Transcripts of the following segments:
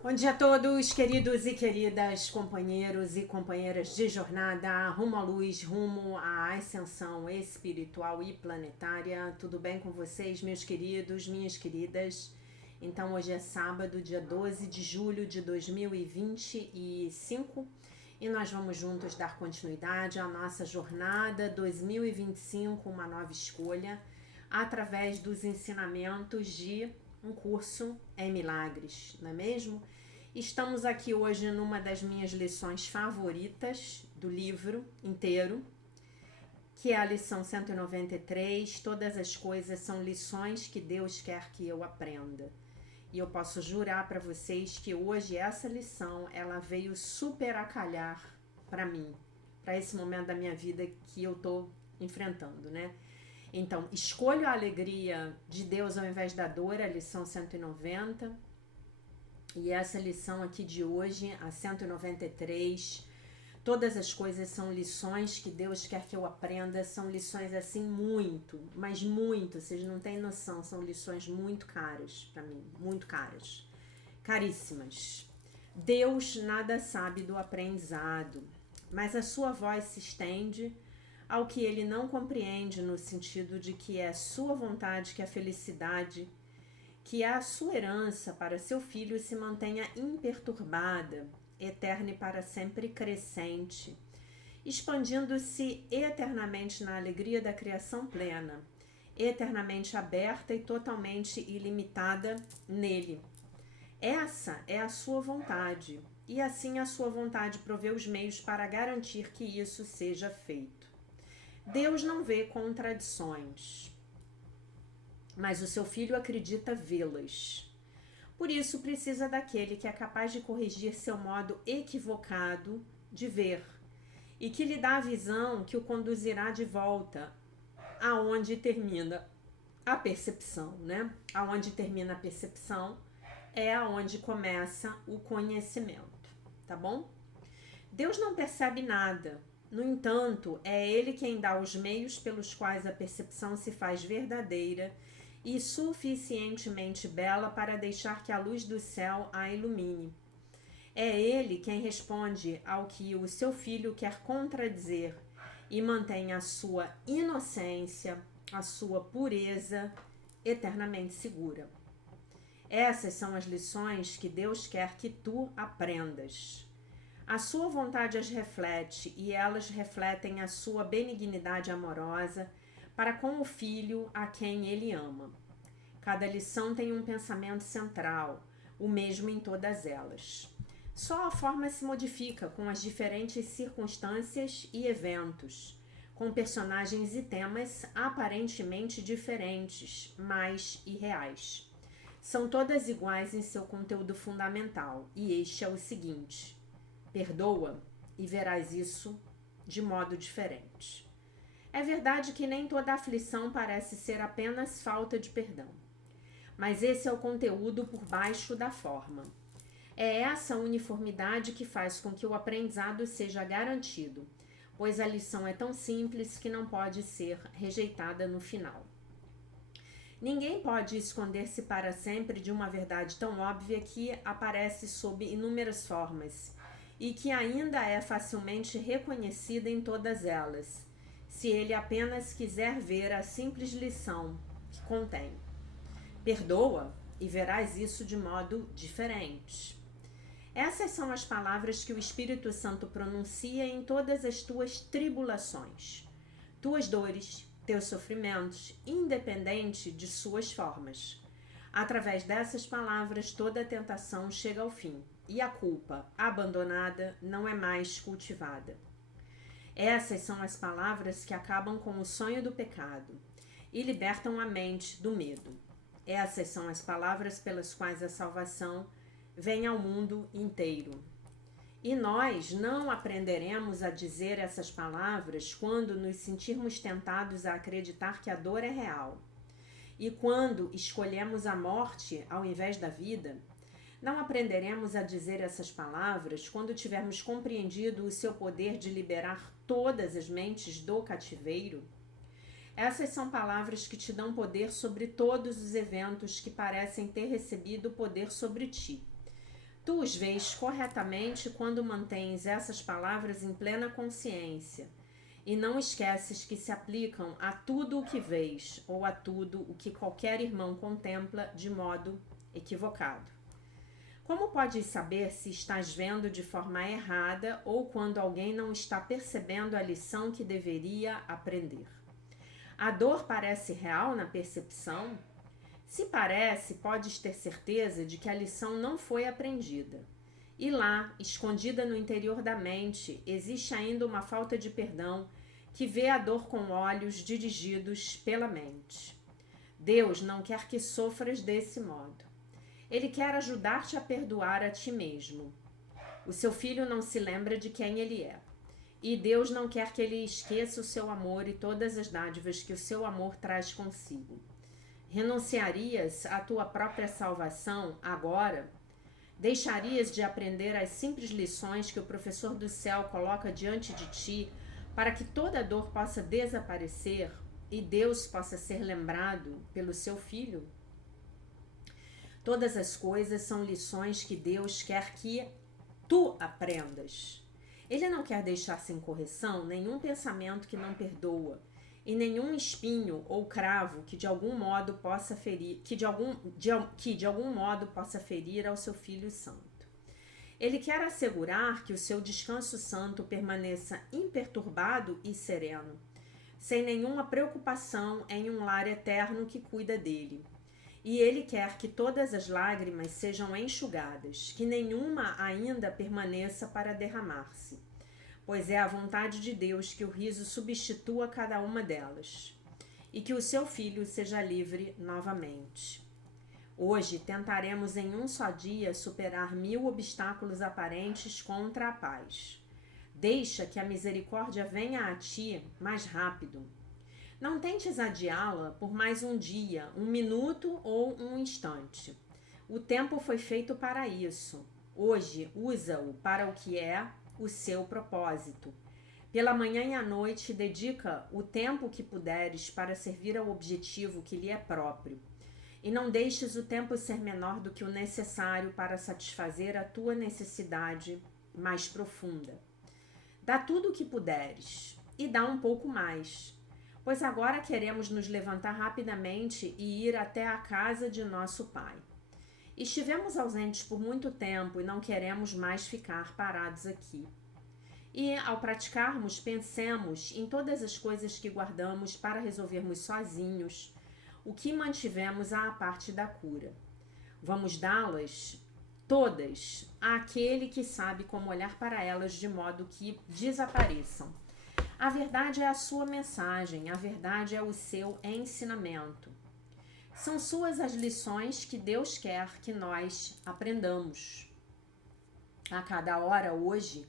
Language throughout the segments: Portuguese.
Bom dia a todos, queridos e queridas companheiros e companheiras de jornada rumo à luz, rumo à ascensão espiritual e planetária. Tudo bem com vocês, meus queridos, minhas queridas? Então, hoje é sábado, dia 12 de julho de 2025 e nós vamos juntos dar continuidade à nossa jornada 2025, uma nova escolha, através dos ensinamentos de um curso em milagres, não é mesmo? Estamos aqui hoje numa das minhas lições favoritas do livro inteiro, que é a lição 193. Todas as coisas são lições que Deus quer que eu aprenda. E eu posso jurar para vocês que hoje essa lição, ela veio super a calhar para mim, para esse momento da minha vida que eu tô enfrentando, né? Então, escolho a alegria de Deus ao invés da dor, a lição 190. E essa lição aqui de hoje, a 193, todas as coisas são lições que Deus quer que eu aprenda, são lições assim muito, mas muito, vocês não têm noção, são lições muito caras para mim, muito caras, caríssimas. Deus nada sabe do aprendizado, mas a sua voz se estende ao que ele não compreende, no sentido de que é sua vontade que a felicidade, que a sua herança para seu filho se mantenha imperturbada, eterna e para sempre crescente, expandindo-se eternamente na alegria da criação plena, eternamente aberta e totalmente ilimitada nele. Essa é a sua vontade, e assim a sua vontade provê os meios para garantir que isso seja feito. Deus não vê contradições, mas o seu filho acredita vê-las. Por isso precisa daquele que é capaz de corrigir seu modo equivocado de ver e que lhe dá a visão que o conduzirá de volta aonde termina a percepção, né? Aonde termina a percepção é aonde começa o conhecimento, tá bom? Deus não percebe nada. No entanto, é Ele quem dá os meios pelos quais a percepção se faz verdadeira e suficientemente bela para deixar que a luz do céu a ilumine. É Ele quem responde ao que o seu filho quer contradizer e mantém a sua inocência, a sua pureza eternamente segura. Essas são as lições que Deus quer que tu aprendas. A sua vontade as reflete e elas refletem a sua benignidade amorosa para com o filho a quem ele ama. Cada lição tem um pensamento central, o mesmo em todas elas. Só a forma se modifica com as diferentes circunstâncias e eventos, com personagens e temas aparentemente diferentes, mas irreais. São todas iguais em seu conteúdo fundamental, e este é o seguinte: perdoa e verás isso de modo diferente. É verdade que nem toda aflição parece ser apenas falta de perdão, mas esse é o conteúdo por baixo da forma. É essa uniformidade que faz com que o aprendizado seja garantido, pois a lição é tão simples que não pode ser rejeitada no final. Ninguém pode esconder-se para sempre de uma verdade tão óbvia que aparece sob inúmeras formas e que ainda é facilmente reconhecida em todas elas, se ele apenas quiser ver a simples lição que contém. Perdoa e verás isso de modo diferente. Essas são as palavras que o Espírito Santo pronuncia em todas as tuas tribulações, tuas dores, teus sofrimentos, independente de suas formas. Através dessas palavras, toda a tentação chega ao fim e a culpa, abandonada, não é mais cultivada. Essas são as palavras que acabam com o sonho do pecado e libertam a mente do medo. Essas são as palavras pelas quais a salvação vem ao mundo inteiro. E nós não aprenderemos a dizer essas palavras quando nos sentirmos tentados a acreditar que a dor é real. E quando escolhemos a morte ao invés da vida, não aprenderemos a dizer essas palavras quando tivermos compreendido o seu poder de liberar todas as mentes do cativeiro. Essas são palavras que te dão poder sobre todos os eventos que parecem ter recebido poder sobre ti. Tu os vês corretamente quando mantens essas palavras em plena consciência e não esqueces que se aplicam a tudo o que vês ou a tudo o que qualquer irmão contempla de modo equivocado. Como podes saber se estás vendo de forma errada ou quando alguém não está percebendo a lição que deveria aprender? A dor parece real na percepção? Se parece, podes ter certeza de que a lição não foi aprendida. E lá, escondida no interior da mente, existe ainda uma falta de perdão que vê a dor com olhos dirigidos pela mente. Deus não quer que sofras desse modo. Ele quer ajudar-te a perdoar a ti mesmo. O seu filho não se lembra de quem ele é. E Deus não quer que ele esqueça o seu amor e todas as dádivas que o seu amor traz consigo. Renunciarias à tua própria salvação agora? Deixarias de aprender as simples lições que o professor do céu coloca diante de ti para que toda dor possa desaparecer e Deus possa ser lembrado pelo seu filho? Todas as coisas são lições que Deus quer que tu aprendas. Ele não quer deixar sem correção nenhum pensamento que não perdoa e nenhum espinho ou cravo que de algum modo possa ferir, que de algum modo possa ferir ao seu Filho Santo. Ele quer assegurar que o seu descanso santo permaneça imperturbado e sereno, sem nenhuma preocupação em um lar eterno que cuida dele. E ele quer que todas as lágrimas sejam enxugadas, que nenhuma ainda permaneça para derramar-se, pois é a vontade de Deus que o riso substitua cada uma delas, e que o seu filho seja livre novamente. Hoje tentaremos em um só dia superar 1000 obstáculos aparentes contra a paz. Deixa que a misericórdia venha a ti mais rápido. Não tentes adiá-la por mais um dia, um minuto ou um instante. O tempo foi feito para isso. Hoje, usa-o para o que é o seu propósito. Pela manhã e à noite, dedica o tempo que puderes para servir ao objetivo que lhe é próprio. E não deixes o tempo ser menor do que o necessário para satisfazer a tua necessidade mais profunda. Dá tudo o que puderes e dá um pouco mais, pois agora queremos nos levantar rapidamente e ir até a casa de nosso Pai. Estivemos ausentes por muito tempo e não queremos mais ficar parados aqui. E, ao praticarmos, pensemos em todas as coisas que guardamos para resolvermos sozinhos o que mantivemos à parte da cura. Vamos dá-las todas àquele que sabe como olhar para elas de modo que desapareçam. A verdade é a sua mensagem, a verdade é o seu ensinamento. São suas as lições que Deus quer que nós aprendamos. A cada hora, hoje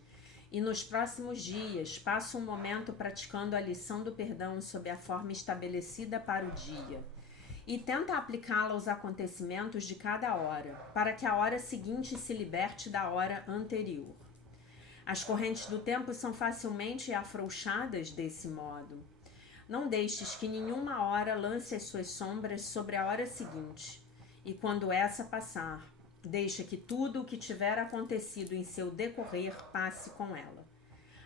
e nos próximos dias, passa um momento praticando a lição do perdão sob a forma estabelecida para o dia e tenta aplicá-la aos acontecimentos de cada hora, para que a hora seguinte se liberte da hora anterior. As correntes do tempo são facilmente afrouxadas desse modo. Não deixes que nenhuma hora lance as suas sombras sobre a hora seguinte, e quando essa passar, deixa que tudo o que tiver acontecido em seu decorrer passe com ela.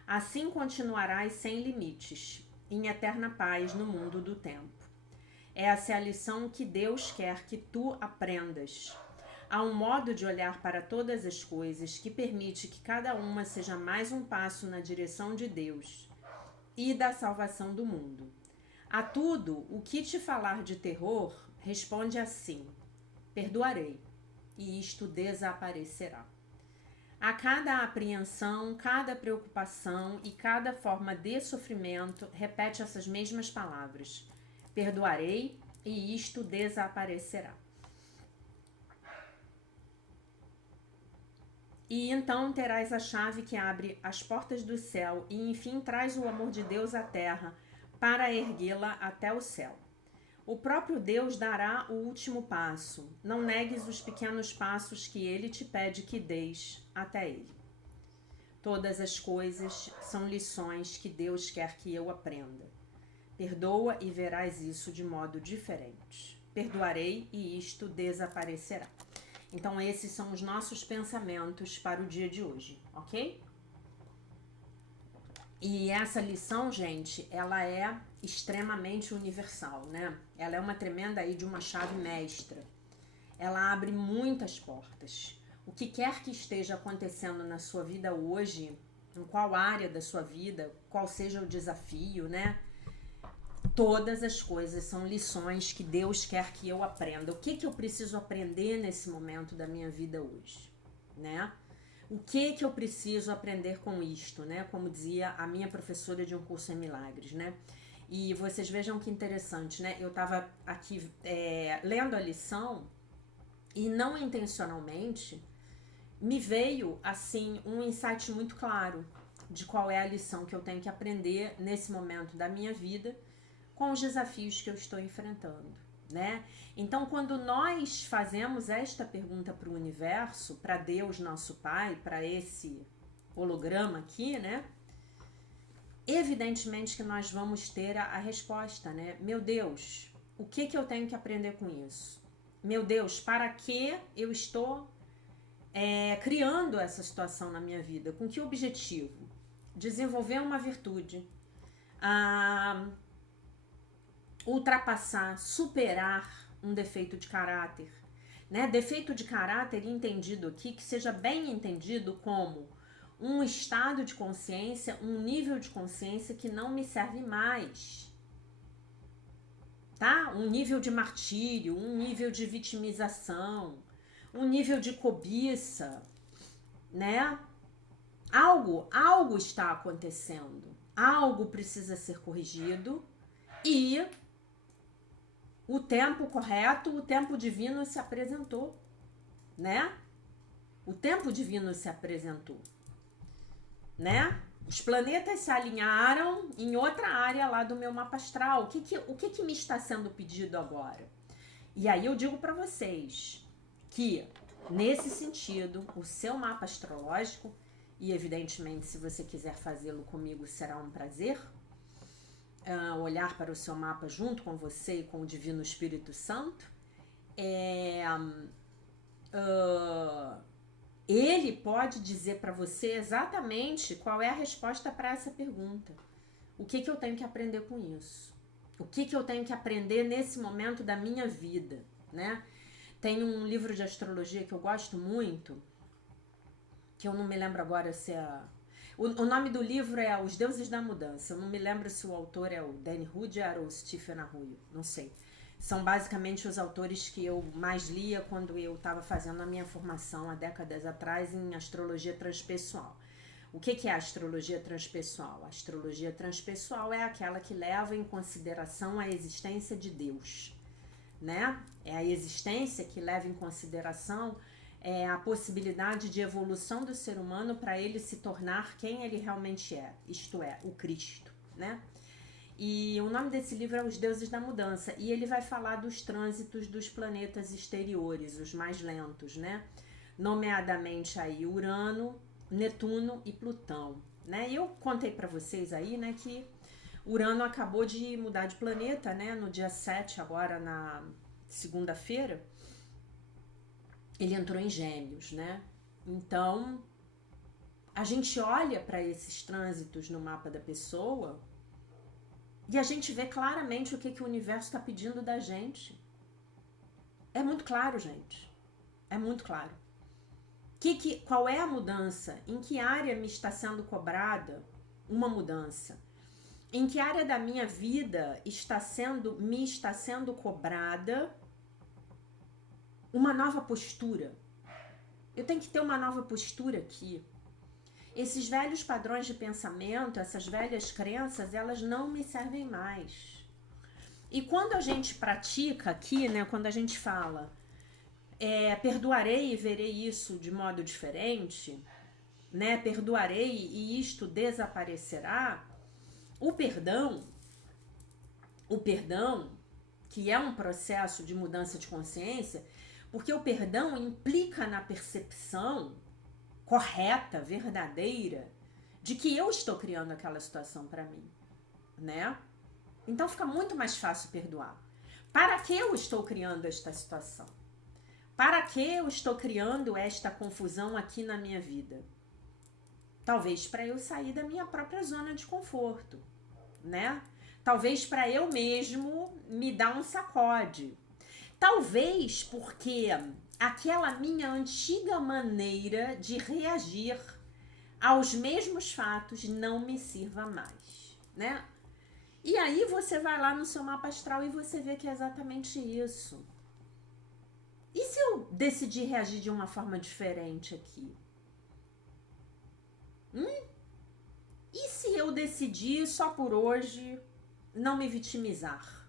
Assim continuarás sem limites, em eterna paz no mundo do tempo. Essa é a lição que Deus quer que tu aprendas. Há um modo de olhar para todas as coisas que permite que cada uma seja mais um passo na direção de Deus e da salvação do mundo. A tudo o que te falar de terror, responde assim: perdoarei, e isto desaparecerá. A cada apreensão, cada preocupação e cada forma de sofrimento, repete essas mesmas palavras: perdoarei, e isto desaparecerá. E então terás a chave que abre as portas do céu e enfim traz o amor de Deus à terra para erguê-la até o céu. O próprio Deus dará o último passo. Não negues os pequenos passos que Ele te pede que deis até Ele. Todas as coisas são lições que Deus quer que eu aprenda. Perdoa e verás isso de modo diferente. Perdoarei e isto desaparecerá. Então esses são os nossos pensamentos para o dia de hoje, ok? E essa lição, gente, ela é extremamente universal, né? Ela é uma tremenda aí de uma chave mestra. Ela abre muitas portas. O que quer que esteja acontecendo na sua vida hoje, em qual área da sua vida, qual seja o desafio, né? Todas as coisas são lições que Deus quer que eu aprenda. O que eu preciso aprender nesse momento da minha vida hoje, né? O que eu preciso aprender com isto, né? Como dizia a minha professora de um curso em milagres, né? E vocês vejam que interessante, né? Eu estava aqui lendo a lição e não intencionalmente me veio, assim, um insight muito claro de qual é a lição que eu tenho que aprender nesse momento da minha vida com os desafios que eu estou enfrentando, né? Então, quando nós fazemos esta pergunta para o universo, para Deus, nosso Pai, para esse holograma aqui, né? Evidentemente que nós vamos ter a resposta, né? Meu Deus, o que eu tenho que aprender com isso? Meu Deus, para que eu estou criando essa situação na minha vida? Com que objetivo? Desenvolver uma virtude, ultrapassar, superar um defeito de caráter, né? Defeito de caráter entendido aqui, que seja bem entendido como um estado de consciência, um nível de consciência que não me serve mais, tá? Um nível de martírio, um nível de vitimização, um nível de cobiça, né? Algo está acontecendo, algo precisa ser corrigido e o tempo correto, o tempo divino se apresentou, né? O tempo divino se apresentou, né? Os planetas se alinharam em outra área lá do meu mapa astral. O que me está sendo pedido agora? E aí eu digo para vocês que, nesse sentido, o seu mapa astrológico, e evidentemente se você quiser fazê-lo comigo será um prazer, olhar para o seu mapa junto com você e com o Divino Espírito Santo, ele pode dizer para você exatamente qual é a resposta para essa pergunta. O que eu tenho que aprender com isso? O que eu tenho que aprender nesse momento da minha vida, né? Tem um livro de astrologia que eu gosto muito, que eu não me lembro agora se é... O nome do livro é Os Deuses da Mudança. Eu não me lembro se o autor é o Danny Rudyard ou o Stephen Arroyo, não sei. São basicamente os autores que eu mais lia quando eu estava fazendo a minha formação há décadas atrás em astrologia transpessoal. O que é a astrologia transpessoal? A astrologia transpessoal é aquela que leva em consideração a existência de Deus, né? É a existência que leva em consideração a possibilidade de evolução do ser humano para ele se tornar quem ele realmente é, isto é, o Cristo, né? E o nome desse livro é Os Deuses da Mudança, e ele vai falar dos trânsitos dos planetas exteriores, os mais lentos, né? Nomeadamente aí Urano, Netuno e Plutão, né? E eu contei para vocês aí, né, que Urano acabou de mudar de planeta, né, no dia 7, agora na segunda-feira, ele entrou em Gêmeos, né? Então, a gente olha para esses trânsitos no mapa da pessoa e a gente vê claramente o que o universo está pedindo da gente. É muito claro, gente. É muito claro. Qual é a mudança? Em que área me está sendo cobrada uma mudança? Em que área da minha vida me está sendo cobrada uma nova postura? Eu tenho que ter uma nova postura aqui. Esses velhos padrões de pensamento, essas velhas crenças, elas não me servem mais. E quando a gente pratica aqui, né, quando a gente fala perdoarei e verei isso de modo diferente, né, perdoarei e isto desaparecerá, o perdão, que é um processo de mudança de consciência, porque o perdão implica na percepção correta, verdadeira, de que eu estou criando aquela situação para mim, né? Então fica muito mais fácil perdoar. Para que eu estou criando esta situação? Para que eu estou criando esta confusão aqui na minha vida? Talvez para eu sair da minha própria zona de conforto, né? Talvez para eu mesmo me dar um sacode. Talvez porque aquela minha antiga maneira de reagir aos mesmos fatos não me sirva mais, né? E aí você vai lá no seu mapa astral e você vê que é exatamente isso. E se eu decidir reagir de uma forma diferente aqui? E se eu decidir só por hoje não me vitimizar?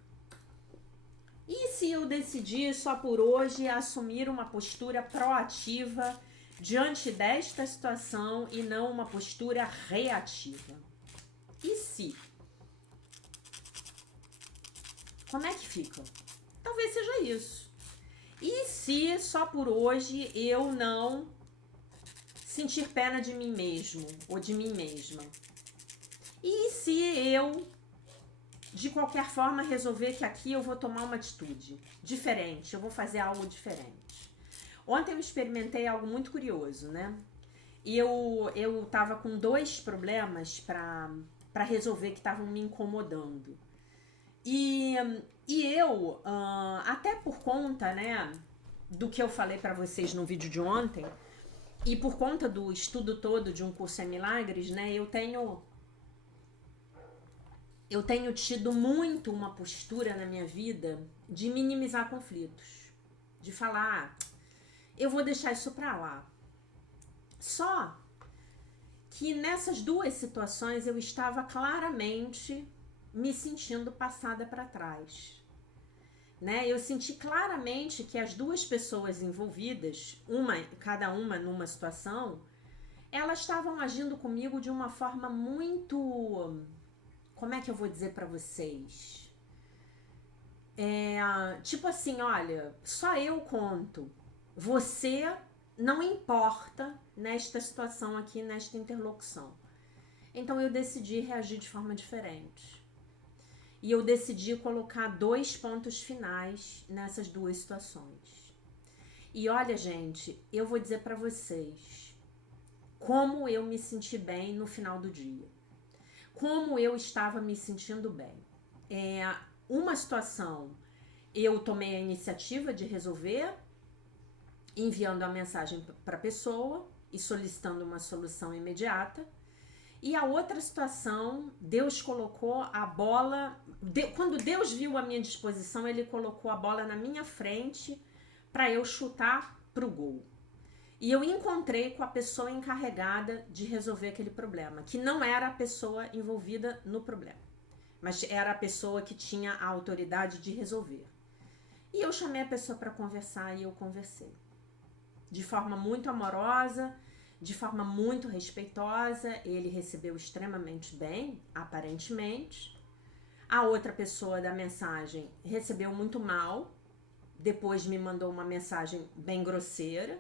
E se eu decidir só por hoje assumir uma postura proativa diante desta situação e não uma postura reativa? E se? Como é que fica? Talvez seja isso. E se só por hoje eu não sentir pena de mim mesmo ou de mim mesma? E se eu, de qualquer forma, resolver que aqui eu vou tomar uma atitude diferente, eu vou fazer algo diferente? Ontem eu experimentei algo muito curioso, né? E eu tava com 2 problemas para resolver que estavam me incomodando. E eu, até por conta, né, do que eu falei para vocês no vídeo de ontem, e por conta do estudo todo de Um Curso em Milagres, né, eu tenho tido muito uma postura na minha vida de minimizar conflitos. De falar, eu vou deixar isso pra lá. Só que nessas 2 situações eu estava claramente me sentindo passada para trás. Né? Eu senti claramente que as 2 pessoas envolvidas, cada uma numa situação, elas estavam agindo comigo de uma forma muito... Como é que eu vou dizer pra vocês? Tipo assim, olha, só eu conto. Você não importa nesta situação aqui, nesta interlocução. Então eu decidi reagir de forma diferente. E eu decidi colocar 2 pontos finais nessas 2 situações. E olha, gente, eu vou dizer pra vocês como eu me senti bem no final do dia. Como eu estava me sentindo bem. Uma situação, eu tomei a iniciativa de resolver, enviando a mensagem para a pessoa e solicitando uma solução imediata. E a outra situação, Deus colocou a bola... Quando Deus viu a minha disposição, Ele colocou a bola na minha frente para eu chutar pro gol. E eu encontrei com a pessoa encarregada de resolver aquele problema, que não era a pessoa envolvida no problema, mas era a pessoa que tinha a autoridade de resolver. E eu chamei a pessoa para conversar e eu conversei. De forma muito amorosa, de forma muito respeitosa, ele recebeu extremamente bem, aparentemente. A outra pessoa da mensagem recebeu muito mal, depois me mandou uma mensagem bem grosseira,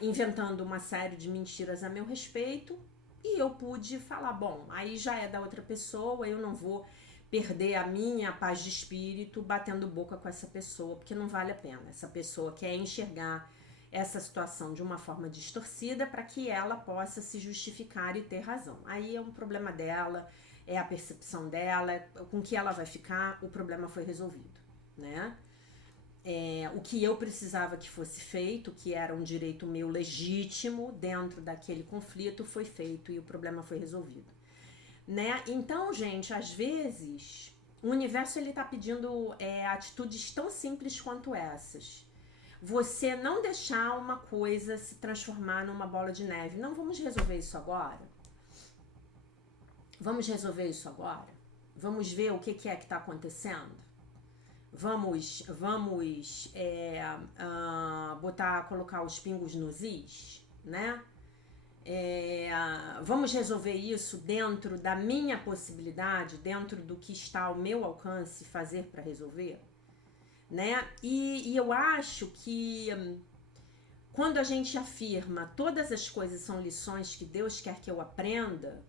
inventando uma série de mentiras a meu respeito, e eu pude falar, bom, aí já é da outra pessoa, eu não vou perder a minha paz de espírito batendo boca com essa pessoa, porque não vale a pena. Essa pessoa quer enxergar essa situação de uma forma distorcida para que ela possa se justificar e ter razão. Aí é um problema dela, é a percepção dela, com que ela vai ficar, o problema foi resolvido, né? O que eu precisava que fosse feito, que era um direito meu legítimo dentro daquele conflito, foi feito e o problema foi resolvido, né? Então, gente, às vezes o universo ele tá pedindo atitudes tão simples quanto essas. Você não deixar uma coisa se transformar numa bola de neve. Não, vamos resolver isso agora? Vamos resolver isso agora? Vamos ver o que é que está acontecendo? Vamos colocar os pingos nos is, né? Vamos resolver isso dentro da minha possibilidade, dentro do que está ao meu alcance fazer para resolver, né? E eu acho que quando a gente afirma todas as coisas são lições que Deus quer que eu aprenda,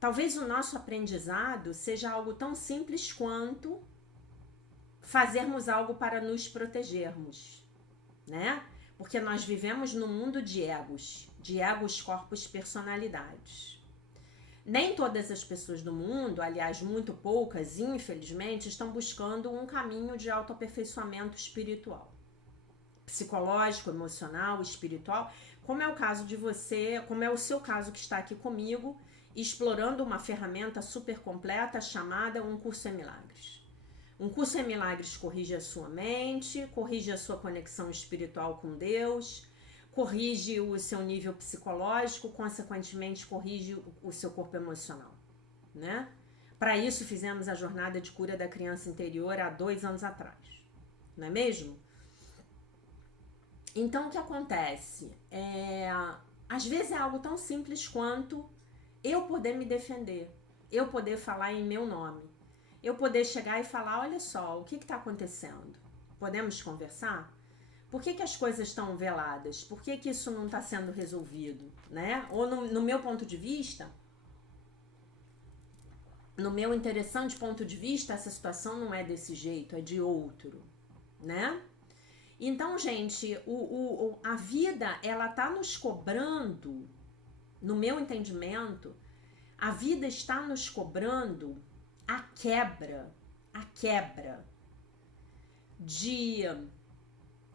talvez o nosso aprendizado seja algo tão simples quanto fazermos algo para nos protegermos. né? Porque nós vivemos num mundo de egos, corpos, personalidades. Nem todas as pessoas do mundo, aliás, muito poucas, infelizmente, estão buscando um caminho de autoaperfeiçoamento espiritual, psicológico, emocional, espiritual, como é o caso de você, como é o seu caso que está aqui comigo, explorando uma ferramenta super completa chamada Um Curso em Milagres. Um Curso em Milagres corrige a sua mente, corrige a sua conexão espiritual com Deus, corrige o seu nível psicológico, consequentemente corrige o seu corpo emocional, né? Para isso fizemos a jornada de cura da criança interior há 2 anos atrás, não é mesmo? Então o que acontece? Às vezes é algo tão simples quanto eu poder me defender, eu poder falar em meu nome, eu poder chegar e falar, olha só, o que está acontecendo? Podemos conversar? Por que as coisas estão veladas? Por que isso não está sendo resolvido? Né? Ou no meu ponto de vista, no meu interessante ponto de vista, essa situação não é desse jeito, é de outro, né? Então, gente, a vida, ela tá nos cobrando, no meu entendimento, a vida está nos cobrando a quebra de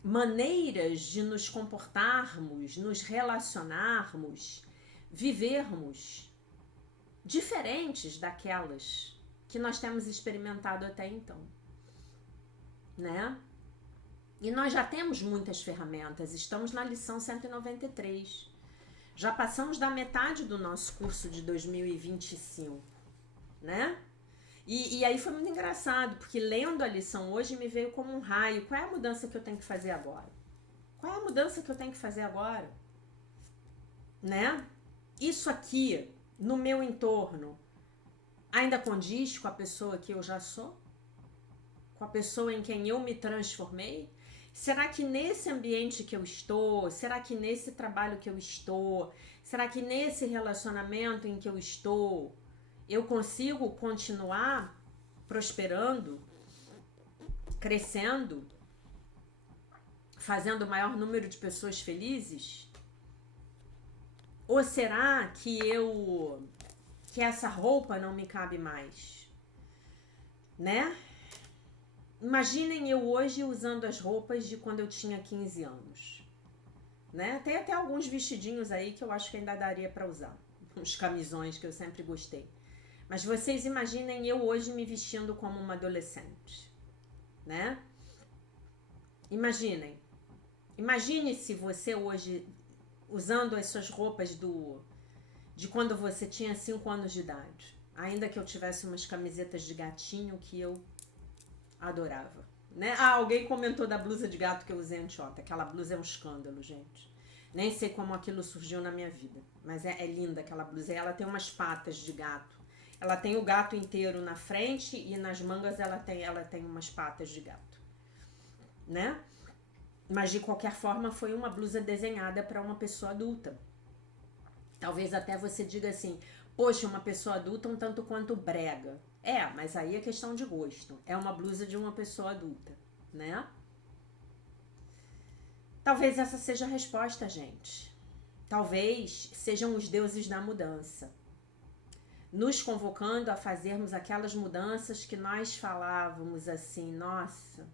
maneiras de nos comportarmos, nos relacionarmos, vivermos diferentes daquelas que nós temos experimentado até então, né? E nós já temos muitas ferramentas, estamos na lição 193. Já passamos da metade do nosso curso de 2025, né? E aí foi muito engraçado, porque lendo a lição hoje me veio como um raio. Qual é a mudança que eu tenho que fazer agora? Qual é a mudança que eu tenho que fazer agora? Né? Isso aqui, no meu entorno, ainda condiz com a pessoa que eu já sou? Com a pessoa em quem eu me transformei? Será que nesse ambiente que eu estou, será que nesse trabalho que eu estou, será que nesse relacionamento em que eu estou, eu consigo continuar prosperando, crescendo, fazendo o maior número de pessoas felizes? Ou será que essa roupa não me cabe mais? Né? Imaginem eu hoje usando as roupas de quando eu tinha 15 anos. Né? Tem até alguns vestidinhos aí que eu acho que ainda daria para usar. Uns camisões que eu sempre gostei. Mas vocês imaginem eu hoje me vestindo como uma adolescente, né? Imagine se você hoje usando as suas roupas de quando você tinha 5 anos de idade. Ainda que eu tivesse umas camisetas de gatinho que eu adorava, né? Alguém comentou da blusa de gato que eu usei anteontem. Aquela blusa é um escândalo, gente. Nem sei como aquilo surgiu na minha vida, mas é linda aquela blusa. Ela tem umas patas de gato. Ela tem o gato inteiro na frente e nas mangas ela tem umas patas de gato, né? Mas de qualquer forma foi uma blusa desenhada para uma pessoa adulta. Talvez até você diga assim, poxa, uma pessoa adulta um tanto quanto brega. Mas aí é questão de gosto. É uma blusa de uma pessoa adulta, né? Talvez essa seja a resposta, gente. Talvez sejam os deuses da mudança nos convocando a fazermos aquelas mudanças que nós falávamos assim, nossa,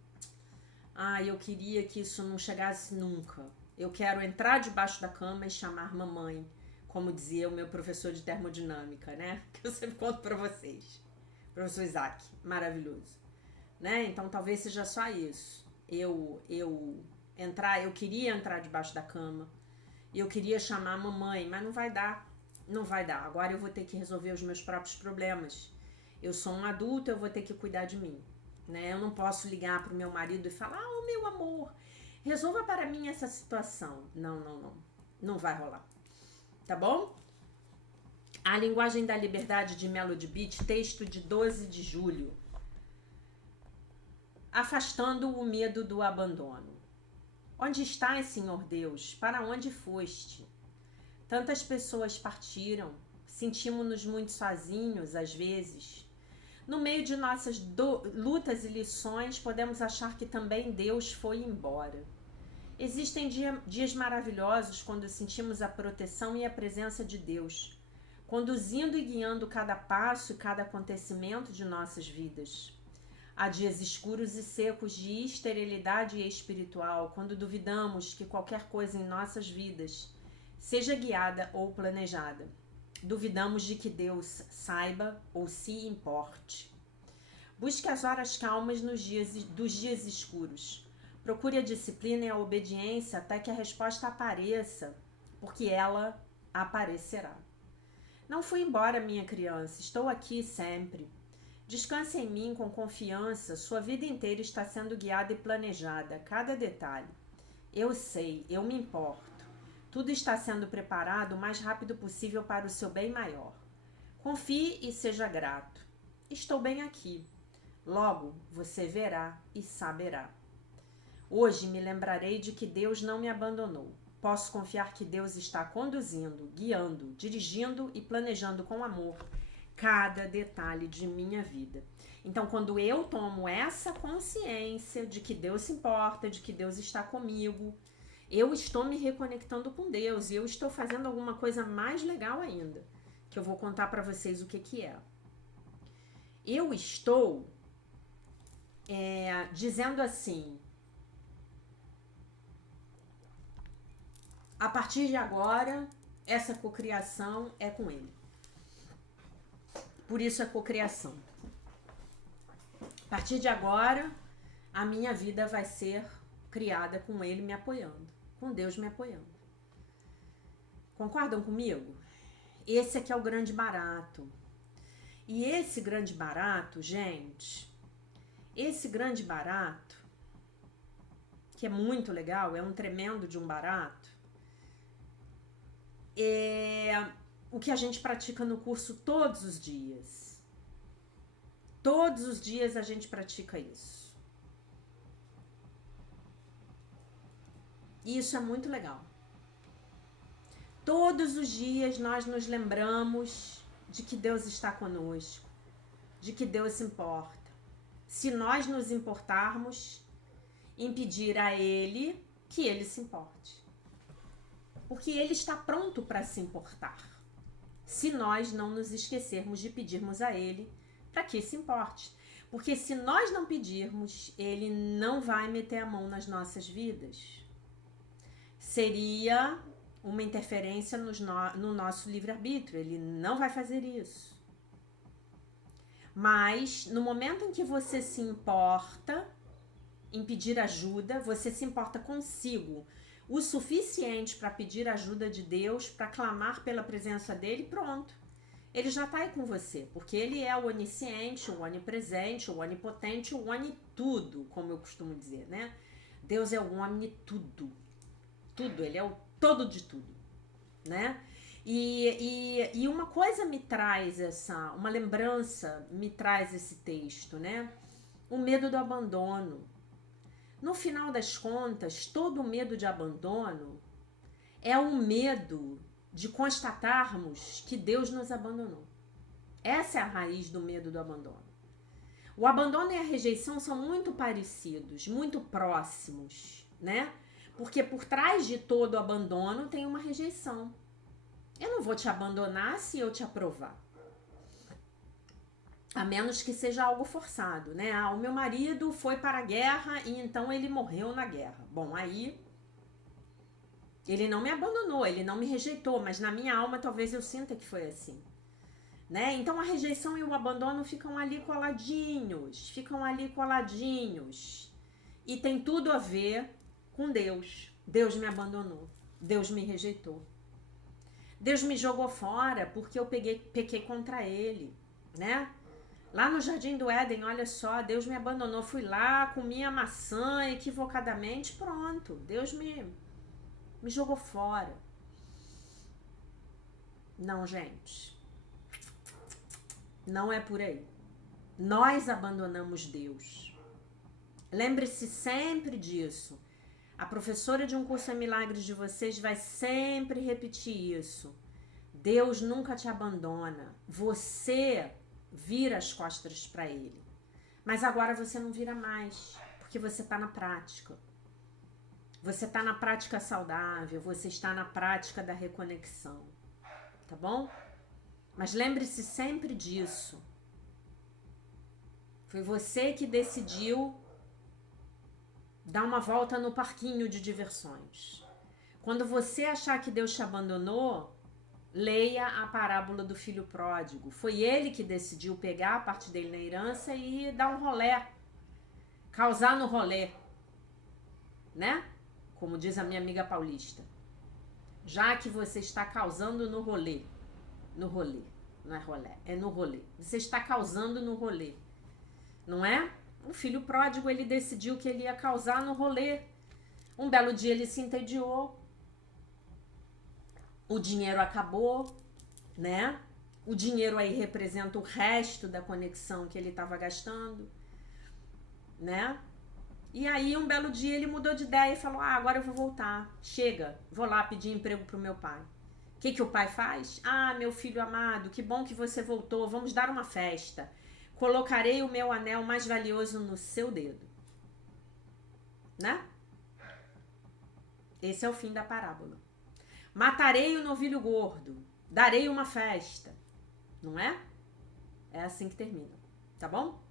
eu queria que isso não chegasse nunca. Eu quero entrar debaixo da cama e chamar mamãe, como dizia o meu professor de termodinâmica, né? Que eu sempre conto para vocês. Professor Isaac, maravilhoso. Né? Então talvez seja só isso. Eu queria entrar debaixo da cama e eu queria chamar a mamãe, mas não vai dar. Não vai dar. Agora eu vou ter que resolver os meus próprios problemas. Eu sou um adulto, eu vou ter que cuidar de mim. Né? Eu não posso ligar pro meu marido e falar, meu amor, resolva para mim essa situação. Não. Não vai rolar. Tá bom? A Linguagem da Liberdade de Melody Beat, texto de 12 de julho. Afastando o medo do abandono. Onde estás, Senhor Deus? Para onde foste? Tantas pessoas partiram, sentimos-nos muito sozinhos às vezes. No meio de nossas lutas e lições, podemos achar que também Deus foi embora. Existem dias maravilhosos quando sentimos a proteção e a presença de Deus, conduzindo e guiando cada passo e cada acontecimento de nossas vidas. Há dias escuros e secos de esterilidade espiritual, quando duvidamos que qualquer coisa em nossas vidas seja guiada ou planejada. Duvidamos de que Deus saiba ou se importe. Busque as horas calmas dos dias escuros. Procure a disciplina e a obediência até que a resposta apareça, porque ela aparecerá. Não fui embora, minha criança, estou aqui sempre. Descanse em mim com confiança, sua vida inteira está sendo guiada e planejada, cada detalhe. Eu sei, eu me importo. Tudo está sendo preparado o mais rápido possível para o seu bem maior. Confie e seja grato. Estou bem aqui. Logo você verá e saberá. Hoje me lembrarei de que Deus não me abandonou. Posso confiar que Deus está conduzindo, guiando, dirigindo e planejando com amor cada detalhe de minha vida. Então, quando eu tomo essa consciência de que Deus se importa, de que Deus está comigo, eu estou me reconectando com Deus e eu estou fazendo alguma coisa mais legal ainda, que eu vou contar para vocês o que é. Eu estou dizendo assim: a partir de agora, essa cocriação é com Ele. Por isso a cocriação. A partir de agora, a minha vida vai ser criada com Ele me apoiando, com Deus me apoiando. Concordam comigo? Esse aqui é o grande barato. E esse grande barato, gente, esse grande barato, que é muito legal, é um tremendo de um barato, é o que a gente pratica no curso todos os dias. Todos os dias a gente pratica isso. E isso é muito legal. Todos os dias nós nos lembramos de que Deus está conosco, de que Deus se importa. Se nós nos importarmos em pedir a Ele que Ele se importe. Porque Ele está pronto para se importar. Se nós não nos esquecermos de pedirmos a Ele para que se importe. Porque se nós não pedirmos, Ele não vai meter a mão nas nossas vidas. Seria uma interferência no nosso livre-arbítrio. Ele não vai fazer isso. Mas no momento em que você se importa em pedir ajuda, você se importa consigo o suficiente para pedir ajuda de Deus, para clamar pela presença dele, pronto. Ele já está aí com você, porque ele é o onisciente, o onipresente, o onipotente, o onitudo, como eu costumo dizer, né? Deus é o omnitudo. Tudo, ele é o todo de tudo, né? E uma coisa me traz uma lembrança me traz esse texto, né? O medo do abandono. No final das contas, todo o medo de abandono é o medo de constatarmos que Deus nos abandonou. Essa é a raiz do medo do abandono. O abandono e a rejeição são muito parecidos, muito próximos, né? Porque por trás de todo abandono tem uma rejeição. Eu não vou te abandonar se eu te aprovar. A menos que seja algo forçado, né? O meu marido foi para a guerra e então ele morreu na guerra. Bom, aí ele não me abandonou, ele não me rejeitou, mas na minha alma talvez eu sinta que foi assim, né? Então a rejeição e o abandono ficam ali coladinhos. E tem tudo a ver com Deus. Deus me abandonou, Deus me rejeitou. Deus me jogou fora porque eu pequei contra ele, né? Lá no Jardim do Éden, olha só, Deus me abandonou, fui lá, comi a maçã equivocadamente, pronto, Deus me jogou fora. Não, gente, não é por aí. Nós abandonamos Deus. Lembre-se sempre disso. A professora de um curso em milagres de vocês vai sempre repetir isso. Deus nunca te abandona. Você vira as costas para Ele. Mas agora você não vira mais, porque você está na prática. Você está na prática saudável, você está na prática da reconexão, tá bom? Mas lembre-se sempre disso. Foi você que decidiu dar uma volta no parquinho de diversões. Quando você achar que Deus te abandonou, leia a parábola do filho pródigo. Foi ele que decidiu pegar a parte dele na herança e dar um rolé. Causar no rolê. Né? Como diz a minha amiga paulista. Já que você está causando no rolê. No rolê. Não é rolé, é no rolê. Você está causando no rolê. Não é? O filho pródigo, ele decidiu que ele ia causar no rolê. Um belo dia ele se entediou. O dinheiro acabou, né? O dinheiro aí representa o resto da conexão que ele estava gastando, né? E aí um belo dia ele mudou de ideia e falou: ah, agora eu vou voltar. Chega, vou lá pedir emprego pro meu pai. O que o pai faz? Ah, meu filho amado, que bom que você voltou. Vamos dar uma festa. Colocarei o meu anel mais valioso no seu dedo. Né? Esse é o fim da parábola. Matarei o novilho gordo. Darei uma festa. Não é? É assim que termina. Tá bom?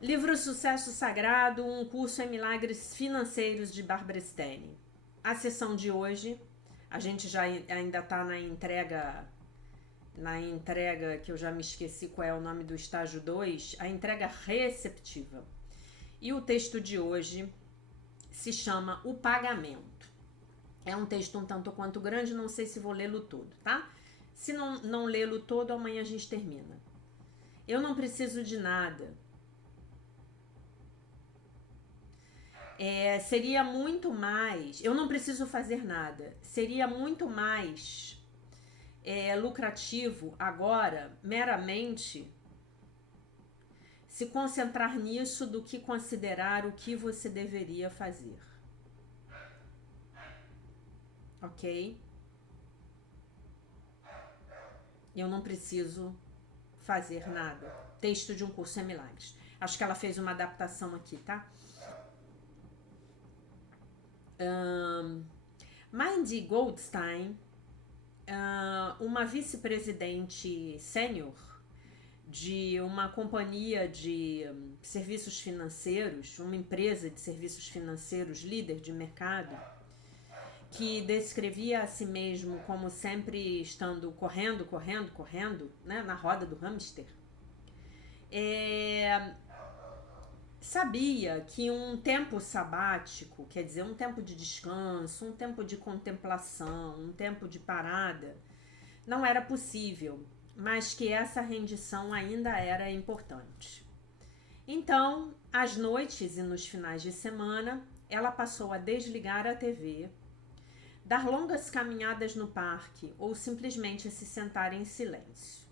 Livro Sucesso Sagrado, um curso em milagres financeiros de Barbara Stein. A sessão de hoje, a gente já ainda tá na entrega que eu já me esqueci qual é o nome do estágio 2, a entrega receptiva. E o texto de hoje se chama O Pagamento. É um texto um tanto quanto grande, não sei se vou lê-lo todo, tá? Se não lê-lo todo, amanhã a gente termina. Eu não preciso de nada. Seria muito mais... Eu não preciso fazer nada. Seria muito mais lucrativo agora, meramente, se concentrar nisso do que considerar o que você deveria fazer. Ok? Eu não preciso fazer nada. Texto de um curso em milagres. Acho que ela fez uma adaptação aqui, tá? Mandy Goldstein, uma vice-presidente sênior de uma companhia de serviços financeiros, uma empresa de serviços financeiros líder de mercado, que descrevia a si mesmo como sempre estando correndo, né, na roda do hamster, sabia que um tempo sabático, quer dizer, um tempo de descanso, um tempo de contemplação, um tempo de parada, não era possível, mas que essa rendição ainda era importante. Então, às noites e nos finais de semana, ela passou a desligar a TV, dar longas caminhadas no parque ou simplesmente se sentar em silêncio.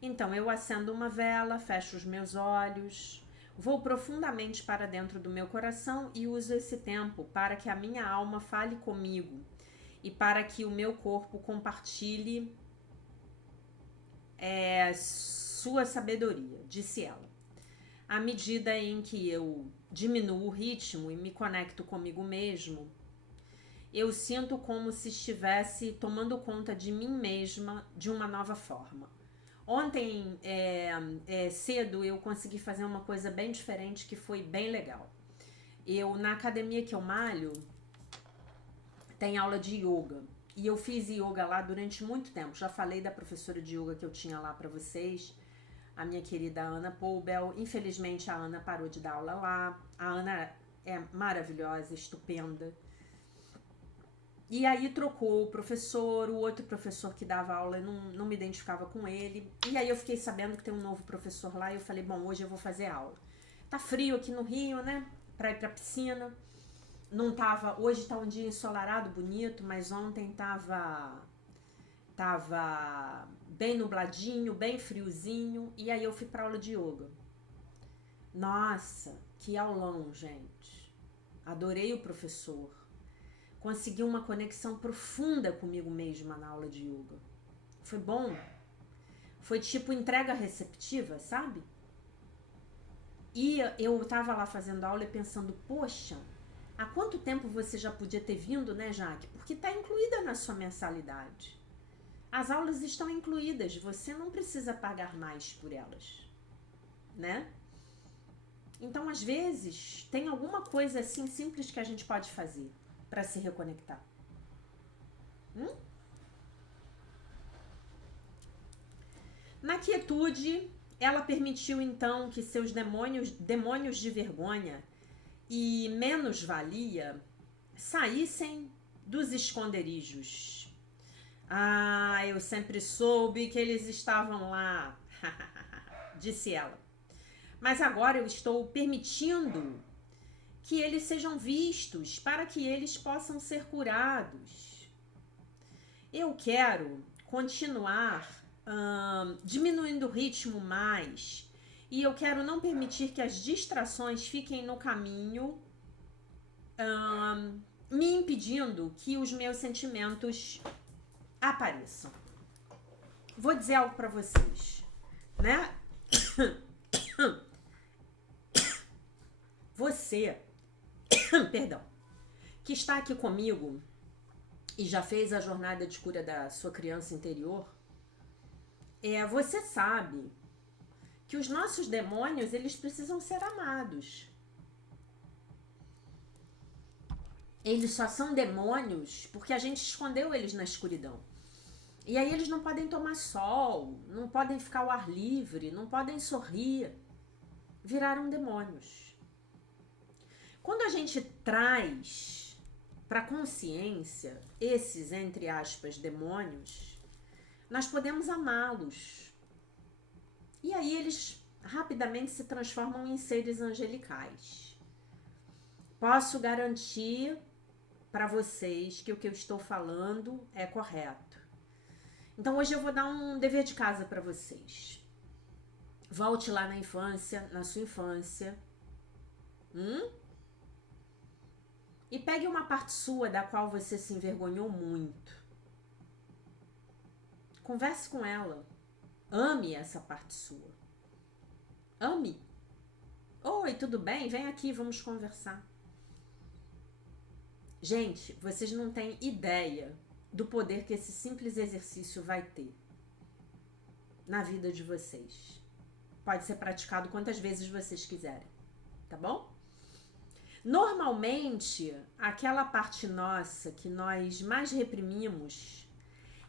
Então, eu acendo uma vela, fecho os meus olhos, vou profundamente para dentro do meu coração e uso esse tempo para que a minha alma fale comigo e para que o meu corpo compartilhe sua sabedoria, disse ela. À medida em que eu diminuo o ritmo e me conecto comigo mesmo, eu sinto como se estivesse tomando conta de mim mesma de uma nova forma. Ontem, cedo, eu consegui fazer uma coisa bem diferente que foi bem legal. Na academia que eu malho, tem aula de yoga. E eu fiz yoga lá durante muito tempo. Já falei da professora de yoga que eu tinha lá pra vocês, a minha querida Ana Poubel. Infelizmente, a Ana parou de dar aula lá. A Ana é maravilhosa, estupenda. E aí trocou o professor, o outro professor que dava aula, não me identificava com ele. E aí eu fiquei sabendo que tem um novo professor lá e eu falei, bom, hoje eu vou fazer aula. Tá frio aqui no Rio, né? Pra ir pra piscina. Não tava, hoje tá um dia ensolarado, bonito, mas ontem tava bem nubladinho, bem friozinho. E aí eu fui pra aula de yoga. Nossa, que aulão, gente. Adorei o professor. Consegui uma conexão profunda comigo mesma na aula de yoga. Foi bom. Foi tipo entrega receptiva, sabe? E eu tava lá fazendo aula e pensando, poxa, Há quanto tempo você já podia ter vindo, né, Jaque? Porque está incluída na sua mensalidade. As aulas estão incluídas, você não precisa pagar mais por elas, né? Então, às vezes, tem alguma coisa assim simples que a gente pode fazer para se reconectar. Na quietude, ela permitiu então que seus demônios de vergonha e menos-valia saíssem dos esconderijos. Ah, eu sempre soube que eles estavam lá, disse ela. Mas agora eu estou permitindo que eles sejam vistos para que eles possam ser curados. Eu quero continuar diminuindo o ritmo mais e eu quero não permitir que as distrações fiquem no caminho, me impedindo que os meus sentimentos apareçam. Vou dizer algo para vocês, né? Você, perdão, que está aqui comigo e já fez a jornada de cura da sua criança interior, você sabe que os nossos demônios, eles precisam ser amados. Eles só são demônios porque a gente escondeu eles na escuridão. E aí eles não podem tomar sol, não podem ficar ao ar livre, não podem sorrir. Viraram demônios. Quando a gente traz para a consciência esses, entre aspas, demônios, nós podemos amá-los. E aí eles rapidamente se transformam em seres angelicais. Posso garantir para vocês que o que eu estou falando é correto. Então hoje eu vou dar um dever de casa para vocês. Volte lá na infância, na sua infância. E pegue uma parte sua da qual você se envergonhou muito. Converse com ela. Ame essa parte sua. Ame. Oi, tudo bem? Vem aqui, vamos conversar. Gente, vocês não têm ideia do poder que esse simples exercício vai ter na vida de vocês. Pode ser praticado quantas vezes vocês quiserem, tá bom? Normalmente, aquela parte nossa que nós mais reprimimos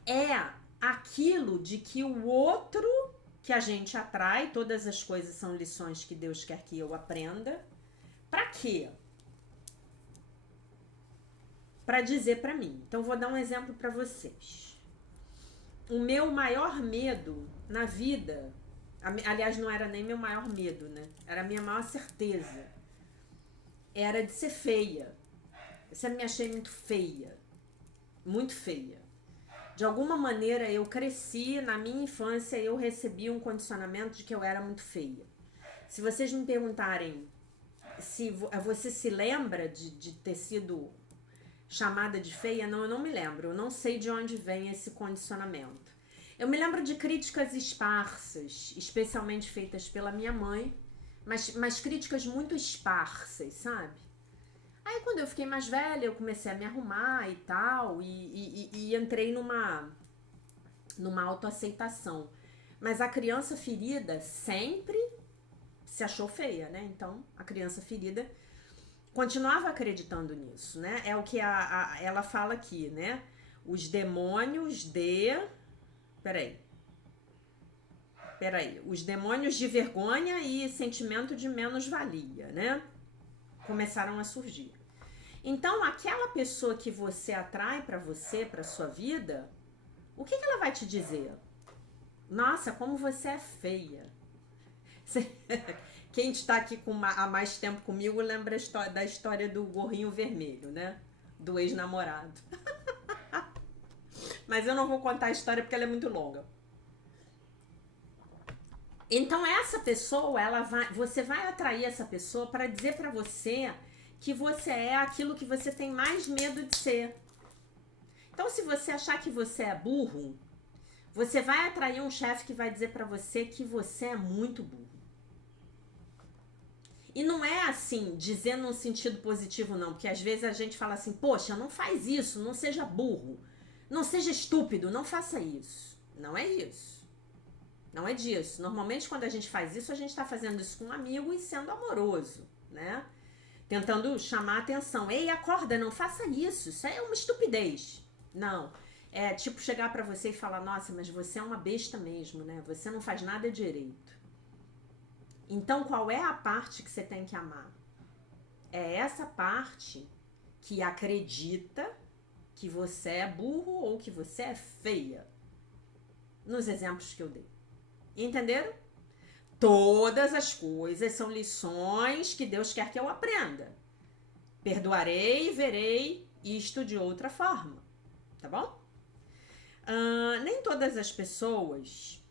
é aquilo de que o outro que a gente atrai, todas as coisas são lições que Deus quer que eu aprenda. Pra quê? Pra dizer pra mim. Então, vou dar um exemplo pra vocês. O meu maior medo na vida, aliás, não era nem meu maior medo, né? Era a minha maior certeza. Era de ser feia. Eu sempre me achei muito feia. Muito feia. De alguma maneira, eu cresci, na minha infância, eu recebi um condicionamento de que eu era muito feia. Se vocês me perguntarem se você se lembra de ter sido chamada de feia, não, eu não me lembro. Eu não sei de onde vem esse condicionamento. Eu me lembro de críticas esparsas, especialmente feitas pela minha mãe, mas críticas muito esparsas, sabe? Aí quando eu fiquei mais velha, eu comecei a me arrumar e tal, e entrei numa autoaceitação. Mas a criança ferida sempre se achou feia, né? Então, a criança ferida continuava acreditando nisso, né? É o que ela fala aqui, né? Os demônios de... Peraí. Os demônios de vergonha e sentimento de menos-valia, né? Começaram a surgir. Então, aquela pessoa que você atrai para você, para sua vida, o que ela vai te dizer? Nossa, como você é feia. Quem está aqui há mais tempo comigo lembra da história do gorrinho vermelho, né? Do ex-namorado. Mas eu não vou contar a história porque ela é muito longa. Então essa pessoa, você vai atrair essa pessoa para dizer para você que você é aquilo que você tem mais medo de ser. Então se você achar que você é burro, você vai atrair um chefe que vai dizer para você que você é muito burro. E não é assim, dizendo num sentido positivo, não. Porque às vezes a gente fala assim, poxa, não faz isso, não seja burro. Não seja estúpido, não faça isso. Não é isso. Não é disso. Normalmente quando a gente faz isso, a gente tá fazendo isso com um amigo e sendo amoroso, né? Tentando chamar a atenção. Ei, acorda, não faça isso. Isso é uma estupidez. Não. É tipo chegar pra você e falar, nossa, mas você é uma besta mesmo, né? Você não faz nada direito. Então, qual é a parte que você tem que amar? É essa parte que acredita que você é burro ou que você é feia. Nos exemplos que eu dei. Entenderam? Todas as coisas são lições que Deus quer que eu aprenda. Perdoarei e verei isto de outra forma. Tá bom? Nem todas as pessoas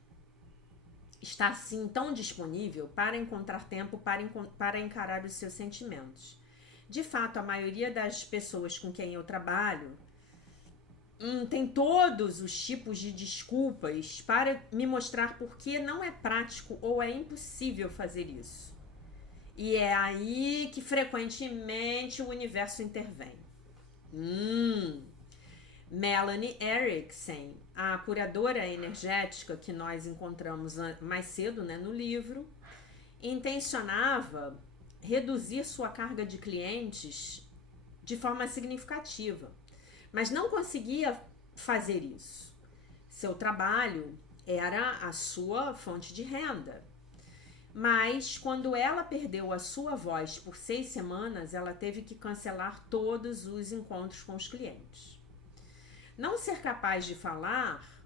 está assim tão disponível para encontrar tempo para encarar os seus sentimentos. De fato, a maioria das pessoas com quem eu trabalho tem todos os tipos de desculpas para me mostrar por que não é prático ou é impossível fazer isso. E é aí que frequentemente o universo intervém. Melanie Erickson, a curadora energética que nós encontramos mais cedo, né, no livro, intencionava reduzir sua carga de clientes de forma significativa, mas não conseguia fazer isso. Seu trabalho era a sua fonte de renda. Mas quando ela perdeu a sua voz por 6 semanas, ela teve que cancelar todos os encontros com os clientes. Não ser capaz de falar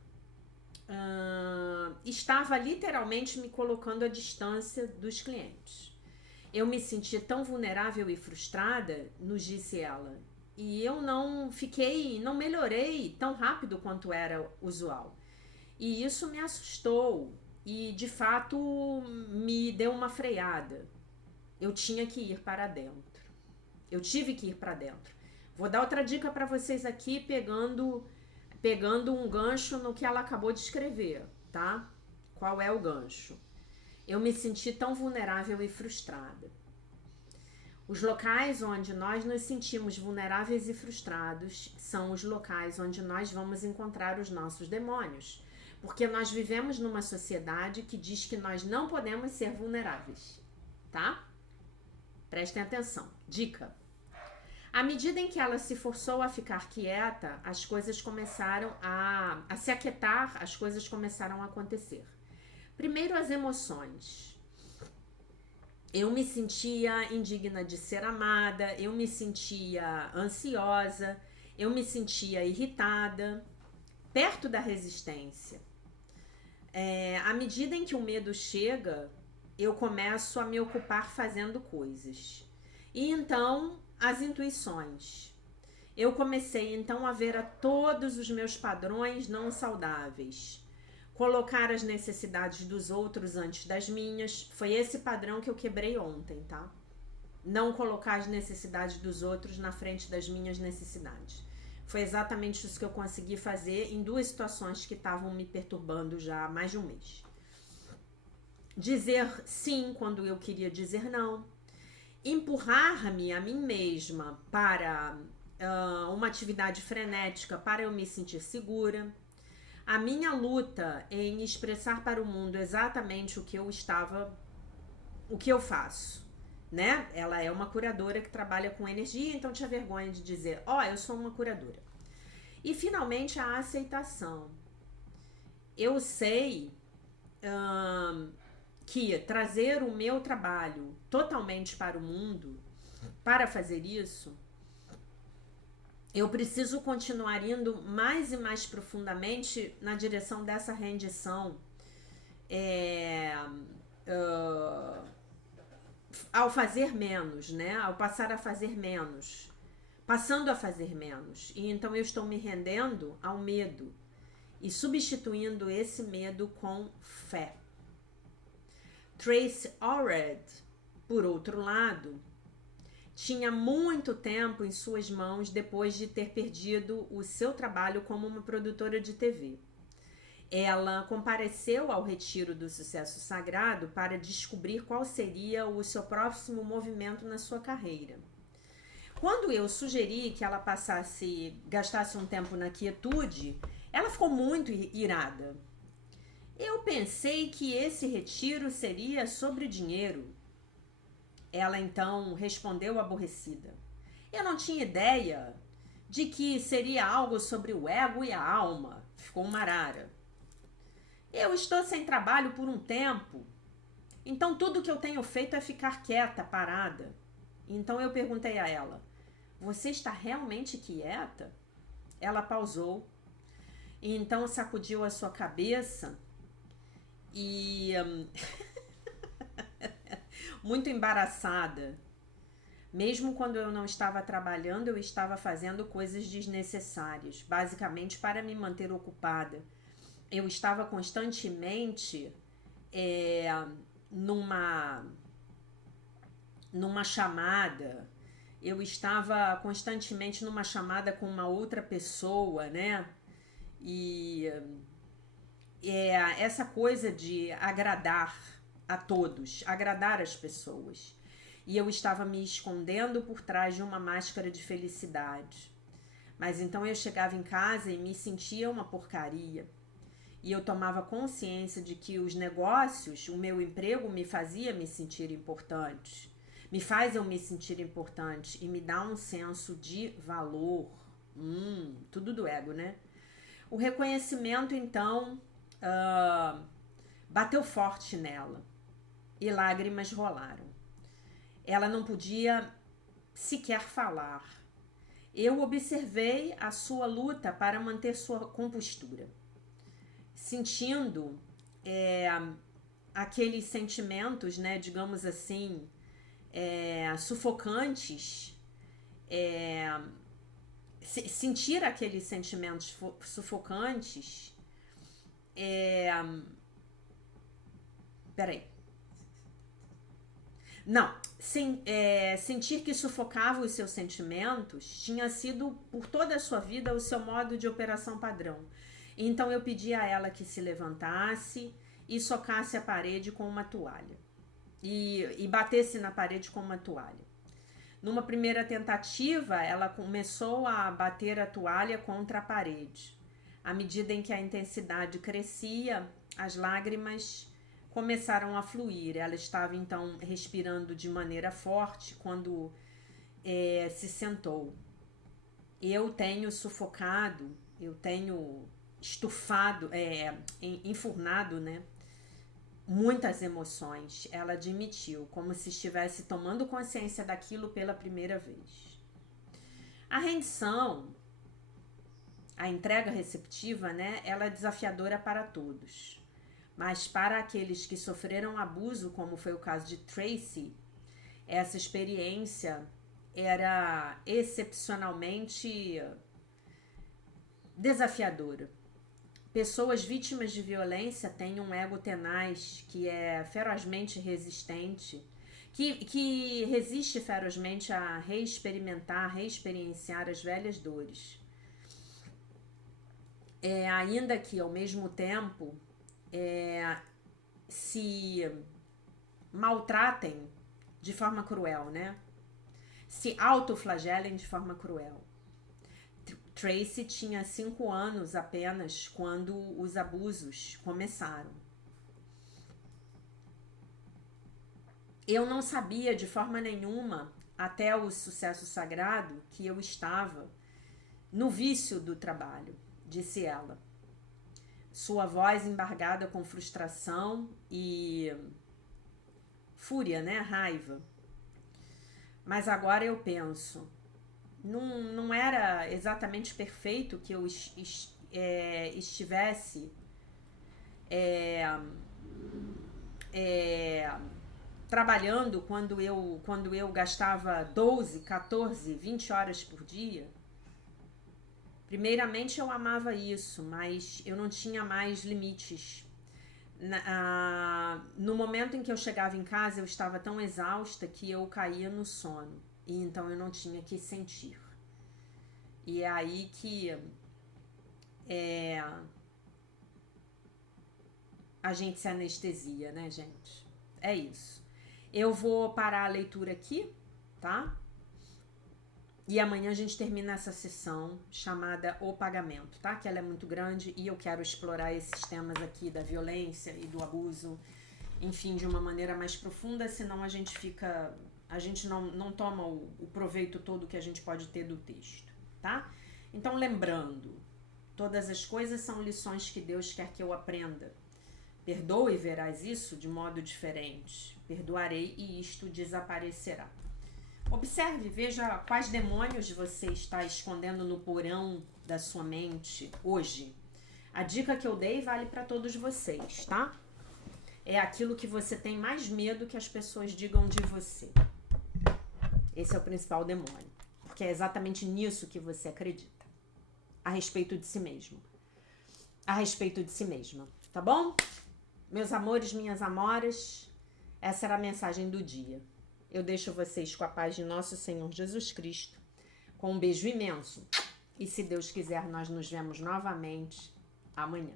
estava literalmente me colocando à distância dos clientes. Eu me senti tão vulnerável e frustrada, nos disse ela, e eu não melhorei tão rápido quanto era usual. E isso me assustou e, de fato, me deu uma freada. Eu tinha que ir para dentro. Eu tive que ir para dentro. Vou dar outra dica para vocês aqui, pegando um gancho no que ela acabou de escrever, tá? Qual é o gancho? Eu me senti tão vulnerável e frustrada. Os locais onde nós nos sentimos vulneráveis e frustrados são os locais onde nós vamos encontrar os nossos demônios. Porque nós vivemos numa sociedade que diz que nós não podemos ser vulneráveis, tá? Prestem atenção. Dica. À medida em que ela se forçou a ficar quieta, as coisas começaram a se aquietar, as coisas começaram a acontecer. Primeiro, as emoções. Eu me sentia indigna de ser amada, eu me sentia ansiosa, eu me sentia irritada, perto da resistência. À medida em que o medo chega, eu começo a me ocupar fazendo coisas. E então, as intuições. Eu comecei então a ver a todos os meus padrões não saudáveis. Colocar as necessidades dos outros antes das minhas. Foi esse padrão que eu quebrei ontem, tá? Não colocar as necessidades dos outros na frente das minhas necessidades. Foi exatamente isso que eu consegui fazer em 2 situações que estavam me perturbando já há mais de um mês. Dizer sim quando eu queria dizer não. Empurrar-me a mim mesma para uma atividade frenética para eu me sentir segura. A minha luta em expressar para o mundo exatamente o que eu faço, né? Ela é uma curadora que trabalha com energia, então tinha vergonha de dizer, eu sou uma curadora. E finalmente a aceitação. Eu sei que trazer o meu trabalho totalmente para o mundo, para fazer isso, eu preciso continuar indo mais e mais profundamente na direção dessa rendição ao fazer menos, né? Ao passar a fazer menos, passando a fazer menos. E então eu estou me rendendo ao medo e substituindo esse medo com fé. Tracy Allred, por outro lado, tinha muito tempo em suas mãos depois de ter perdido o seu trabalho como uma produtora de TV. ela compareceu ao retiro do sucesso sagrado para descobrir qual seria o seu próximo movimento na sua carreira. Quando eu sugeri que ela gastasse um tempo na quietude, ela ficou muito irada. Eu pensei que esse retiro seria sobre dinheiro. Ela então respondeu aborrecida. Eu não tinha ideia de que seria algo sobre o ego e a alma. Ficou uma arara. Eu estou sem trabalho por um tempo, então tudo que eu tenho feito é ficar quieta, parada. Então eu perguntei a ela, você está realmente quieta? Ela pausou, e então sacudiu a sua cabeça e, muito embaraçada, mesmo quando eu não estava trabalhando, eu estava fazendo coisas desnecessárias, basicamente para me manter ocupada. Eu estava constantemente numa chamada, eu estava constantemente numa chamada com uma outra pessoa, né? E essa coisa de agradar a todos, agradar as pessoas. E eu estava me escondendo por trás de uma máscara de felicidade. Mas então eu chegava em casa e me sentia uma porcaria. E eu tomava consciência de que os negócios, o meu emprego me fazia me sentir importante. Me faz eu me sentir importante e me dá um senso de valor. Tudo do ego, né? O reconhecimento, então, bateu forte nela e lágrimas rolaram. Ela não podia sequer falar. Eu observei a sua luta para manter sua compostura, sentindo aqueles sentimentos, né, digamos assim, sufocantes, sentir aqueles sentimentos sufocantes, peraí, não, sentir que sufocava os seus sentimentos tinha sido por toda a sua vida o seu modo de operação padrão. Então eu pedi a ela que se levantasse e socasse a parede com uma toalha. E batesse na parede com uma toalha. Numa primeira tentativa, ela começou a bater a toalha contra a parede. À medida em que a intensidade crescia, as lágrimas começaram a fluir. Ela estava então respirando de maneira forte quando se sentou. Eu tenho sufocado, eu tenho estufado, enfurnado, né? Muitas emoções, ela admitiu, como se estivesse tomando consciência daquilo pela primeira vez. A rendição, a entrega receptiva, né? Ela é desafiadora para todos. Mas para aqueles que sofreram abuso, como foi o caso de Tracy, essa experiência era excepcionalmente desafiadora. Pessoas vítimas de violência têm um ego tenaz que é ferozmente resistente, que resiste ferozmente a reexperienciar as velhas dores. Ainda que, ao mesmo tempo, se maltratem de forma cruel, né? Se autoflagelem de forma cruel. Tracy tinha 5 anos apenas quando os abusos começaram. Eu não sabia de forma nenhuma, até o sucesso sagrado, que eu estava no vício do trabalho, disse ela. Sua voz embargada com frustração e fúria, né? Raiva. Mas agora eu penso, não era exatamente perfeito que eu estivesse trabalhando quando eu gastava 12, 14, 20 horas por dia. Primeiramente eu amava isso, mas eu não tinha mais limites. No momento em que eu chegava em casa, eu estava tão exausta que eu caía no sono. E então eu não tinha que sentir. E é aí que a gente se anestesia, né, gente? É isso. Eu vou parar a leitura aqui, tá? E amanhã a gente termina essa sessão chamada O Pagamento, tá? Que ela é muito grande e eu quero explorar esses temas aqui da violência e do abuso, enfim, de uma maneira mais profunda, senão a gente fica... A gente não toma o proveito todo que a gente pode ter do texto, tá? Então, lembrando, todas as coisas são lições que Deus quer que eu aprenda. Perdoa e verás isso de modo diferente. Perdoarei e isto desaparecerá. Observe, veja quais demônios você está escondendo no porão da sua mente hoje. A dica que eu dei vale para todos vocês, tá? É aquilo que você tem mais medo que as pessoas digam de você. Esse é o principal demônio. Porque é exatamente nisso que você acredita. A respeito de si mesmo. A respeito de si mesma. Tá bom? Meus amores, minhas amoras, essa era a mensagem do dia. Eu deixo vocês com a paz de nosso Senhor Jesus Cristo, com um beijo imenso. E se Deus quiser, nós nos vemos novamente amanhã.